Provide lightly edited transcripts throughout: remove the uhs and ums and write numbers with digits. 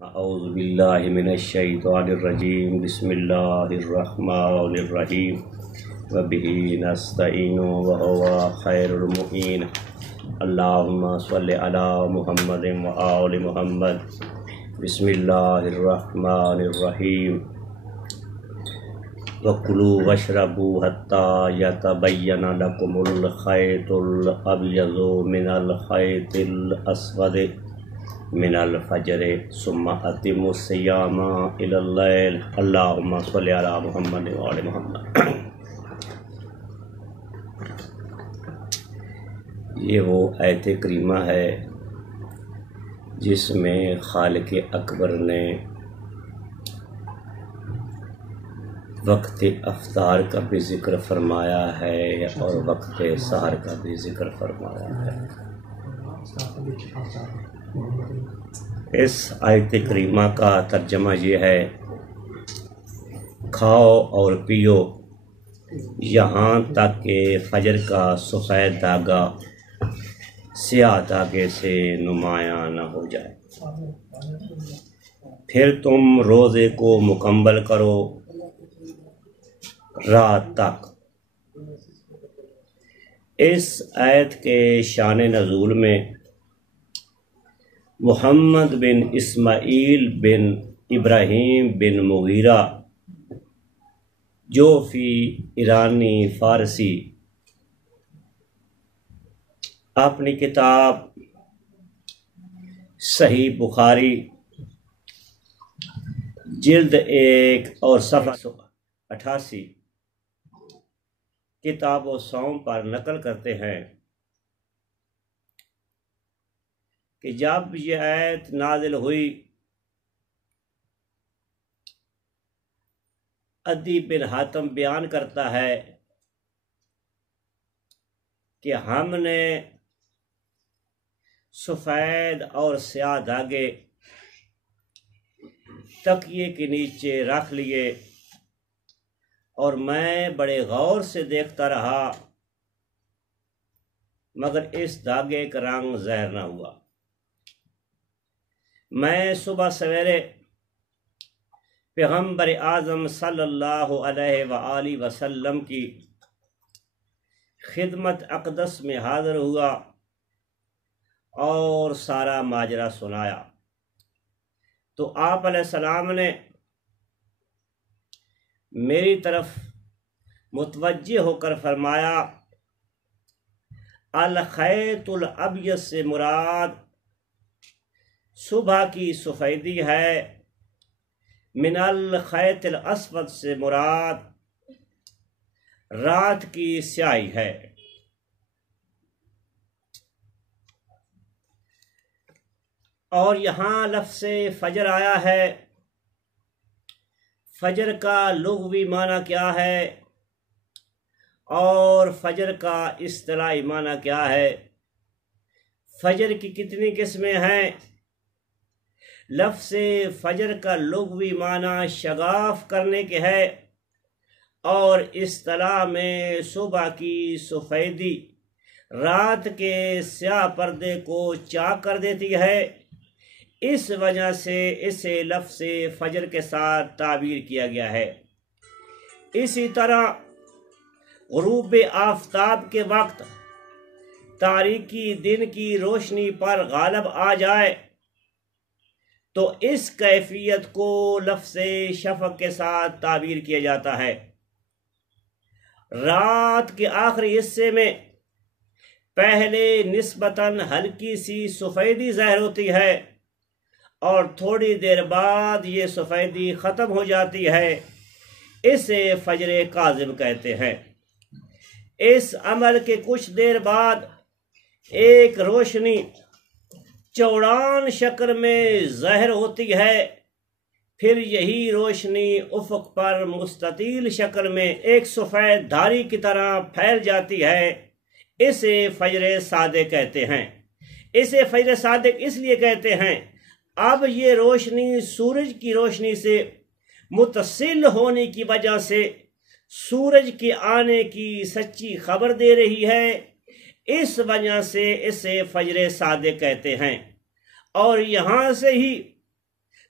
اعوذ باللہ من الشیطان الرجیم بسم اللہ الرحمن الرحیم وبہ نستعین وہو خیر المعین اللہم صلی علی محمد وآل محمد بسم اللہ الرحمن الرحیم وَكُلُوا وَاشْرَبُوا حَتَّى يَتَبَيَّنَ لَكُمُ الْخَيْطُ الْأَبْيَضُ مِنَ الْخَيْطِ الْأَسْوَدِ من الفجر ثم أتموا الصيام إلى الليل اللهم صل على محمد وآل محمد۔ یہ وہ آیت کریمہ ہے جس میں خالق اکبر نے وقت افطار کا بھی ذکر فرمایا ہے اور وقت سحر کا بھی ذکر فرمایا ہے۔ اس آیت کریمہ کا ترجمہ یہ ہے، کھاؤ اور پیو یہاں تک کہ فجر کا سفید دھاگا سیاہ دھاگے سے نمایاں نہ ہو جائے، پھر تم روزے کو مکمل کرو رات تک۔ اس آیت کے شان نزول میں محمد بن اسماعیل بن ابراہیم بن مغیرہ جو فی ایرانی فارسی اپنی کتاب صحیح بخاری جلد 1 اور صفحہ 88 کتاب و صوم پر نقل کرتے ہیں کہ جب یہ آیت نازل ہوئی، عدی بن حاتم بیان کرتا ہے کہ ہم نے سفید اور سیاہ دھاگے تکیے کے نیچے رکھ لیے اور میں بڑے غور سے دیکھتا رہا مگر اس دھاگے کا رنگ ظاہر نہ ہوا۔ میں صبح سویرے پیغمبر اعظم صلی اللہ علیہ وآلہ وسلم کی خدمت اقدس میں حاضر ہوا اور سارا ماجرا سنایا تو آپ علیہ السلام نے میری طرف متوجہ ہو کر فرمایا، الخیط الابیض سے مراد صبح کی سفیدی ہے، من الخیط الاسود سے مراد رات کی سیاہی ہے۔ اور یہاں لفظ فجر آیا ہے، فجر کا لغوی معنی کیا ہے اور فجر کا اصطلاحی معنی کیا ہے؟ فجر کی کتنی قسمیں ہیں؟ لفظ فجر کا لغوی معنی شگاف کرنے کے ہے اور اصطلاح میں صبح کی سفیدی رات کے سیاہ پردے کو چاک کر دیتی ہے، اس وجہ سے اسے لفظ فجر کے ساتھ تعبیر کیا گیا ہے۔ اسی طرح غروب آفتاب کے وقت تاریکی دن کی روشنی پر غالب آ جائے تو اس کیفیت کو لفظ شفق کے ساتھ تعبیر کیا جاتا ہے۔ رات کے آخری حصے میں پہلے نسبتاً ہلکی سی سفیدی ظاہر ہوتی ہے اور تھوڑی دیر بعد یہ سفیدی ختم ہو جاتی ہے، اسے فجر کاذب کہتے ہیں۔ اس عمل کے کچھ دیر بعد ایک روشنی چوڑان شکل میں ظاہر ہوتی ہے، پھر یہی روشنی افق پر مستطیل شکل میں ایک سفید دھاری کی طرح پھیل جاتی ہے، اسے فجر صادق کہتے ہیں۔ اسے فجر صادق اس لیے کہتے ہیں، اب یہ روشنی سورج کی روشنی سے متصل ہونے کی وجہ سے سورج کے آنے کی سچی خبر دے رہی ہے، اس وجہ سے اسے فجر صادق کہتے ہیں۔ اور یہاں سے ہی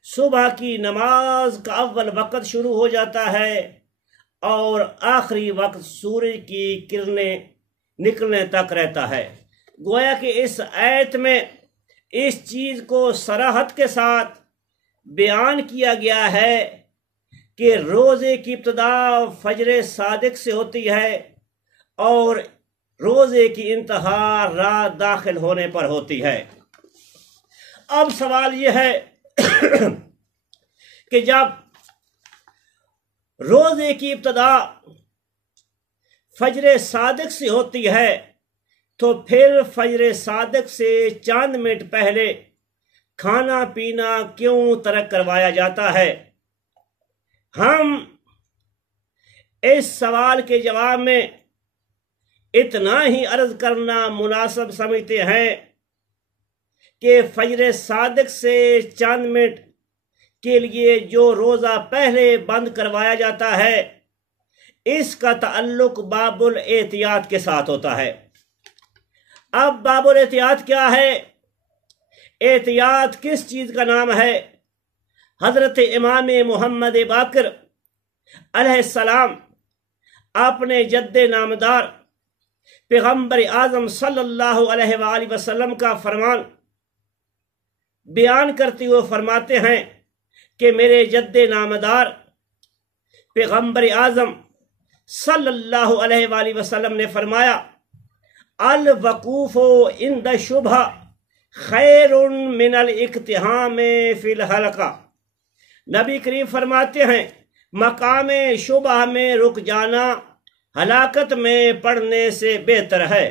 صبح کی نماز کا اول وقت شروع ہو جاتا ہے اور آخری وقت سورج کی کرنیں نکلنے تک رہتا ہے۔ گویا کہ اس آیت میں اس چیز کو صراحت کے ساتھ بیان کیا گیا ہے کہ روزے کی ابتدا فجر صادق سے ہوتی ہے اور روزے کی انتہا رات داخل ہونے پر ہوتی ہے۔ اب سوال یہ ہے کہ جب روزے کی ابتدا فجر صادق سے ہوتی ہے تو پھر فجر صادق سے چند منٹ پہلے کھانا پینا کیوں ترک کروایا جاتا ہے؟ ہم اس سوال کے جواب میں اتنا ہی عرض کرنا مناسب سمجھتے ہیں کہ فجر صادق سے چند منٹ کے لیے جو روزہ پہلے بند کروایا جاتا ہے اس کا تعلق باب الاحتیاط کے ساتھ ہوتا ہے۔ اب باب الاحتیاط کیا ہے؟ احتیاط کس چیز کا نام ہے؟ حضرت امام محمد باقر علیہ السلام اپنے جد نامدار پیغمبر اعظم صلی اللہ علیہ وآلہ وسلم کا فرمان بیان کرتے ہوئے فرماتے ہیں کہ میرے جد نامدار پیغمبر اعظم صلی اللہ علیہ وآلہ وسلم نے فرمایا الوقوف عند شبہ خیر من الاقتحام فی الحلقہ۔ نبی کریم فرماتے ہیں مقام شبہ میں رک جانا ہلاکت میں پڑنے سے بہتر ہے۔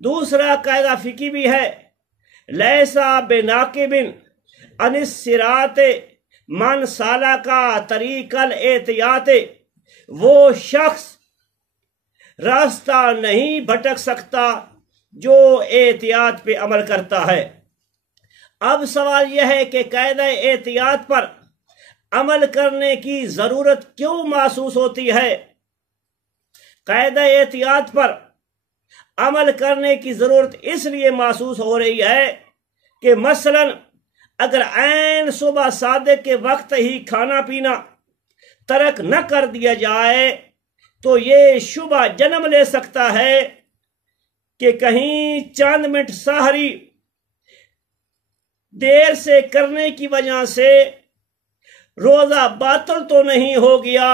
دوسرا قاعدہ فقہی بھی ہے لیسا بناقب عن الصراط من سالک طریق الاحتیاط، وہ شخص راستہ نہیں بھٹک سکتا جو احتیاط پہ عمل کرتا ہے۔ اب سوال یہ ہے کہ قاعدہ احتیاط پر عمل کرنے کی ضرورت کیوں محسوس ہوتی ہے؟ قاعدہ احتیاط پر عمل کرنے کی ضرورت اس لیے محسوس ہو رہی ہے کہ مثلا اگر عین صبح صادق کے وقت ہی کھانا پینا ترک نہ کر دیا جائے تو یہ شبہ جنم لے سکتا ہے کہ کہیں چند منٹ سحری دیر سے کرنے کی وجہ سے روزہ باطل تو نہیں ہو گیا،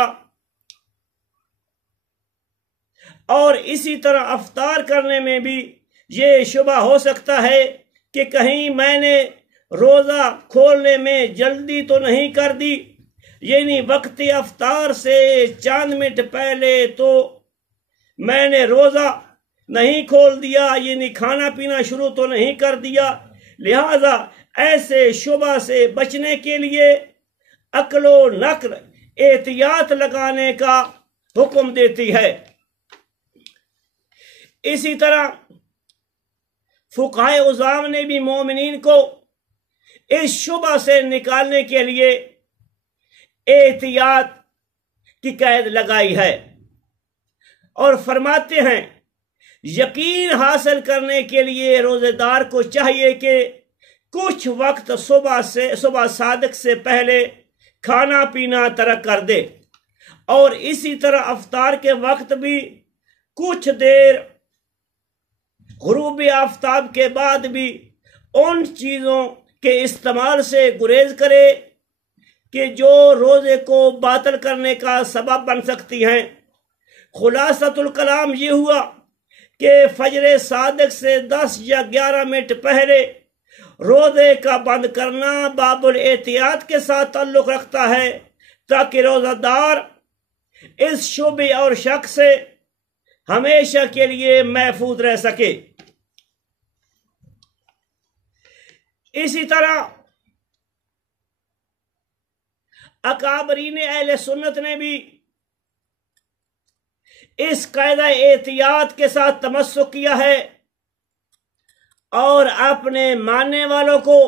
اور اسی طرح افطار کرنے میں بھی یہ شبہ ہو سکتا ہے کہ کہیں میں نے روزہ کھولنے میں جلدی تو نہیں کر دی، یعنی وقت افطار سے چند منٹ پہلے تو میں نے روزہ نہیں کھول دیا، یعنی کھانا پینا شروع تو نہیں کر دیا۔ لہذا ایسے شبہ سے بچنے کے لیے عقل و نقل احتیاط لگانے کا حکم دیتی ہے۔ اسی طرح فقہائے عظام نے بھی مومنین کو اس شبہ سے نکالنے کے لیے احتیاط کی قید لگائی ہے اور فرماتے ہیں یقین حاصل کرنے کے لیے روزے دار کو چاہیے کہ کچھ وقت صبح صادق سے پہلے کھانا پینا ترک کر دے، اور اسی طرح افطار کے وقت بھی کچھ دیر غروب آفتاب کے بعد بھی ان چیزوں کے استعمال سے گریز کرے کہ جو روزے کو باطل کرنے کا سبب بن سکتی ہیں۔ خلاصۃ الکلام یہ ہوا کہ فجر صادق سے 10 یا 11 منٹ پہلے روزے کا بند کرنا باب الاحتیاط کے ساتھ تعلق رکھتا ہے تاکہ روزہ دار اس شبہ اور شک سے ہمیشہ کے لیے محفوظ رہ سکے۔ اسی طرح اکابرین اہل سنت نے بھی اس قاعدہ احتیاط کے ساتھ تمسک کیا ہے اور اپنے ماننے والوں کو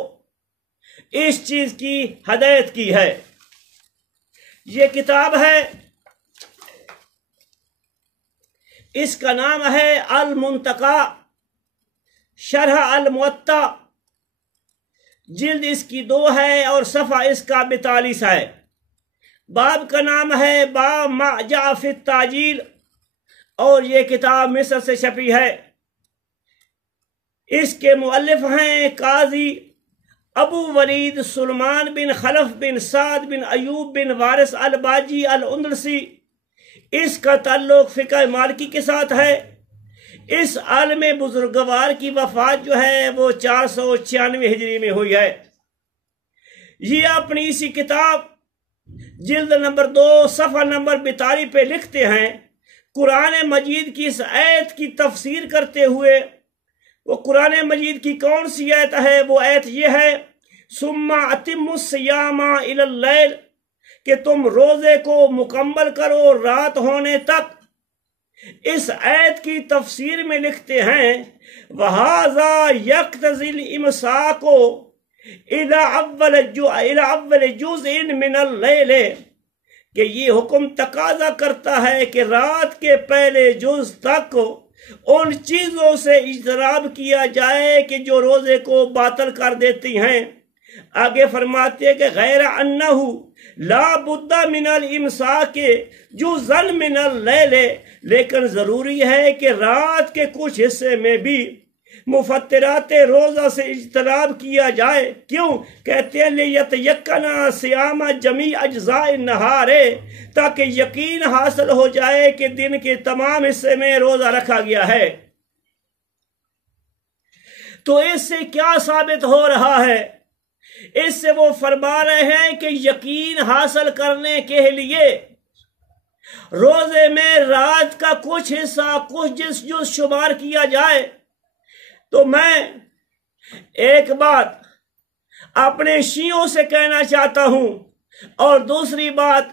اس چیز کی ہدایت کی ہے۔ یہ کتاب ہے، اس کا نام ہے المنتقی شرح الموطا جلد اس کی 2 ہے اور صفحہ اس کا 42 ہے۔ باب کا نام ہے باب ما جاء فی التعجیل، اور یہ کتاب مصر سے چھپی ہے۔ اس کے مؤلف ہیں قاضی ابو ولید سلمان بن خلف بن سعد بن ایوب بن وارث الباجی الاندلسی۔ اس کا تعلق فقہ مالکی کے ساتھ ہے۔ اس عالم بزرگوار کی وفات جو ہے وہ 496 ہجری میں ہوئی ہے۔ یہ اپنی اسی کتاب جلد نمبر 2 صفحہ نمبر 42 پہ لکھتے ہیں، قرآن مجید کی اس آیت کی تفسیر کرتے ہوئے، وہ قرآن مجید کی کون سی آیت ہے؟ وہ آیت یہ ہے ثم اتموا الصیام الی اللیل، کہ تم روزے کو مکمل کرو رات ہونے تک۔ اس آیت کی تفسیر میں لکھتے ہیں وَهَذَا يَقْتَضِي الْإِمْسَاكُ إِلَى أَوَّلِ جُزْءٍ مِّنَ اللَّيْلِ، کہ یہ حکم تقاضا کرتا ہے کہ رات کے پہلے جز تک ان چیزوں سے اجتناب کیا جائے کہ جو روزے کو باطل کر دیتی ہیں۔ آگے فرماتے ہیں کہ غیر انہ لا بد من الامساک جزءا من اللیل، لیکن ضروری ہے کہ رات کے کچھ حصے میں بھی مفطرات روزہ سے اجتناب کیا جائے۔ کیوں؟ کہتے ہیں لیتیقن صیام جمیع اجزاء النہار، تاکہ یقین حاصل ہو جائے کہ دن کے تمام حصے میں روزہ رکھا گیا ہے۔ تو اس سے کیا ثابت ہو رہا ہے؟ اس سے وہ فرما رہے ہیں کہ یقین حاصل کرنے کے لیے روزے میں رات کا کچھ حصہ، کچھ جز شمار کیا جائے۔ تو میں ایک بات اپنے شیعوں سے کہنا چاہتا ہوں، اور دوسری بات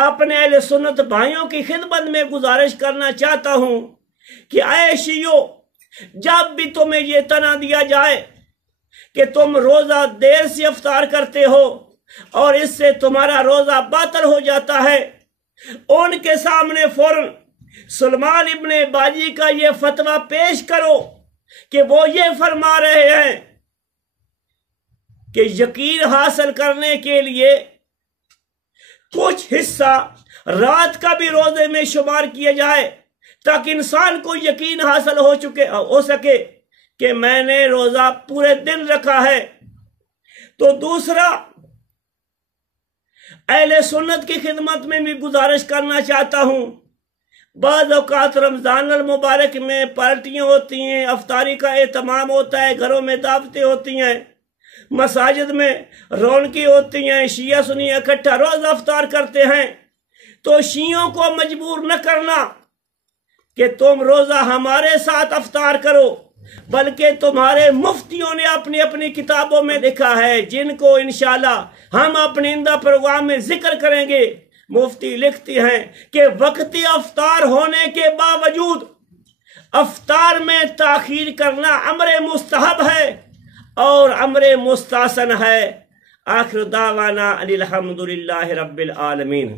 اپنے اہل سنت بھائیوں کی خدمت میں گزارش کرنا چاہتا ہوں کہ اے شیعوں، جب بھی تمہیں یہ طعنہ دیا جائے کہ تم روزہ دیر سے افطار کرتے ہو اور اس سے تمہارا روزہ باطل ہو جاتا ہے، ان کے سامنے فوراً سلمان ابن باجی کا یہ فتویٰ پیش کرو کہ وہ یہ فرما رہے ہیں کہ یقین حاصل کرنے کے لیے کچھ حصہ رات کا بھی روزے میں شمار کیا جائے، تاکہ انسان کو یقین حاصل ہو سکے کہ میں نے روزہ پورے دن رکھا ہے۔ تو دوسرا، اہل سنت کی خدمت میں بھی گزارش کرنا چاہتا ہوں، بعض اوقات رمضان المبارک میں پارٹیاں ہوتی ہیں، افطاری کا اہتمام ہوتا ہے، گھروں میں دعوتیں ہوتی ہیں، مساجد میں رونقیں ہوتی ہیں، شیعہ سنی اکٹھا روز افطار کرتے ہیں۔ تو شیعوں کو مجبور نہ کرنا کہ تم روزہ ہمارے ساتھ افطار کرو، بلکہ تمہارے مفتیوں نے اپنی اپنی کتابوں میں لکھا ہے، جن کو انشاءاللہ ہم اپنے آئندہ پروگرام میں ذکر کریں گے۔ مفتی لکھتی ہیں کہ وقتی افطار ہونے کے باوجود افطار میں تاخیر کرنا امر مستحب ہے اور امر مستحسن ہے۔ آخر دعوانا ان الحمدللہ رب العالمین۔